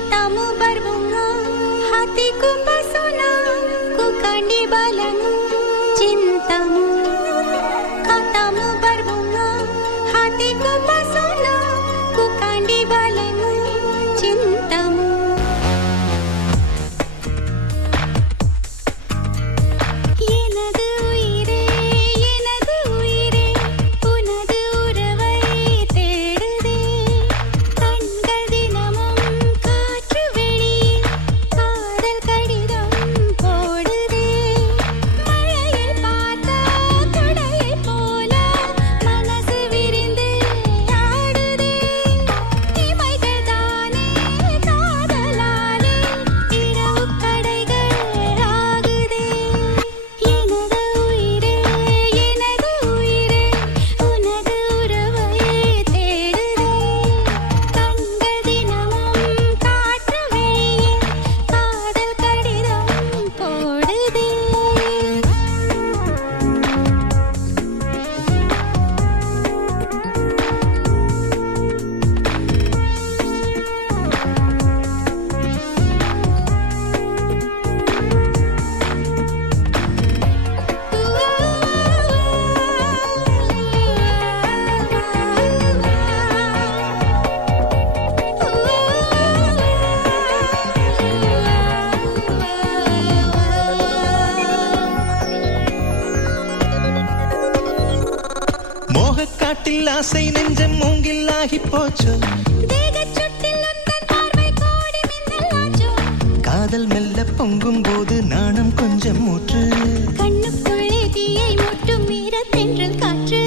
Katamu berbunga, hatiku pesona, ku kan dibalangi cintamu. Katamu berbunga, hatiku pesona, ku kan dibalangi cintamu. எனது உயிரே எனது உயிரே உனது உறவை தேடுதே கண்கள் தினமும் காற்று வெளியில் காதல் கடிதம் போடுதே மழையை பார்த்த குடையை போல மனசு விரிந்து ஆடுதே இமைகள் தானே காதலாலே இரவு கடைகள் ஆகுதே எனது உயிரே எனது உயிரே உனது உறவை தேடுதே கண்கள் தினமும் காற்று வெளியில் காதல் கடிதம் போடுதே மோகக்காட்டில் ஆசை நெஞ்சம் மூங்கில்லாகி போச்சோ தேகச் சுட்டில் உந்தன் பார்வை கோடி மின்னலாச்சோ காதல் மெல்ல பொங்கும் போது நாணம் கொஞ்சம் ஊற்று கண்ணுக்குள்ளே தீயை மூட்டும் ஈரத்தென்றல் காற்று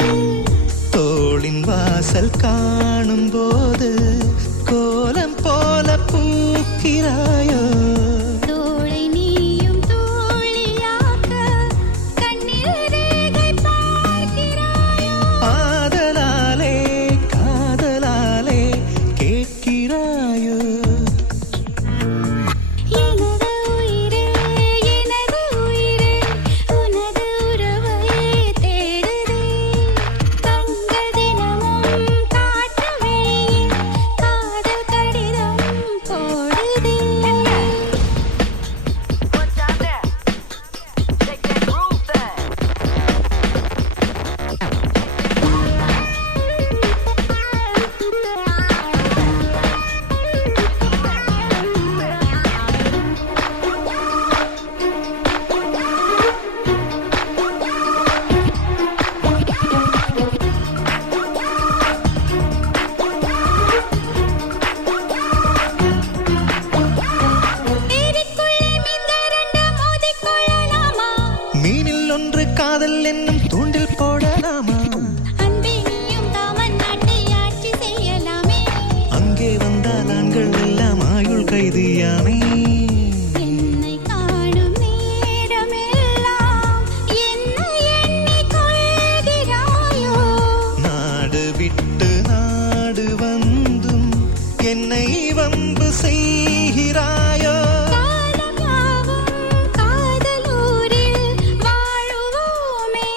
தோளின் வாசல் காணும் போது கோலம் போல பூக்கிறாயோ தோளை நீயும் தோழியாக்க கண்ணில் ரேகை பார்க்கிறாயோ ஆதலாலே காதலாலே கேட்கிறாயோ எனது உயிரே எனது உயிரே உனது உறவை தேடுதே கண்கள் தினமும் காற்று வெளியில் காதல் கடிதம் போடுதே One time there. Take that groove back. நீருக்குள்ளே மீன்கள் ரெண்டு மோதிக்கொள்ளலாமா மீனில் ஒன்று காதல் என்னும் தூண்டில் போடலாமா அன்பே நீயும் தாமன் நாட்டை ஆட்சி செய்யலாமே அங்கே வந்தால் ஆண்கள் எல்லாம் ஆயுள் கைதியாமே என்னை காணும் நேரமெல்லாம் என்னை எண்ணிக் கொள்கிறாயோ நாடு விட்டு நாடு வந்தும் என்னை வம்பு செய்கிறாயோ காலமாகும் காதலூரில் வாழுவோமே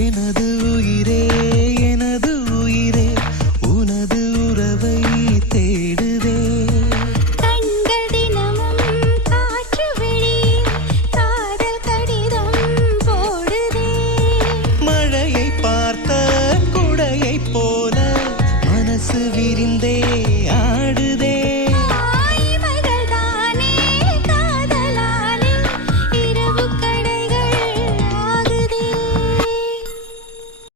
எனது உயிரே எனது உயிரே உனது உறவை தேடுதே கண்கள் தினமும் காற்று வெளியில் காதல் கடிதம் போடுதே மழையை பார்த்த குடையை போல மனசு விரிந்தே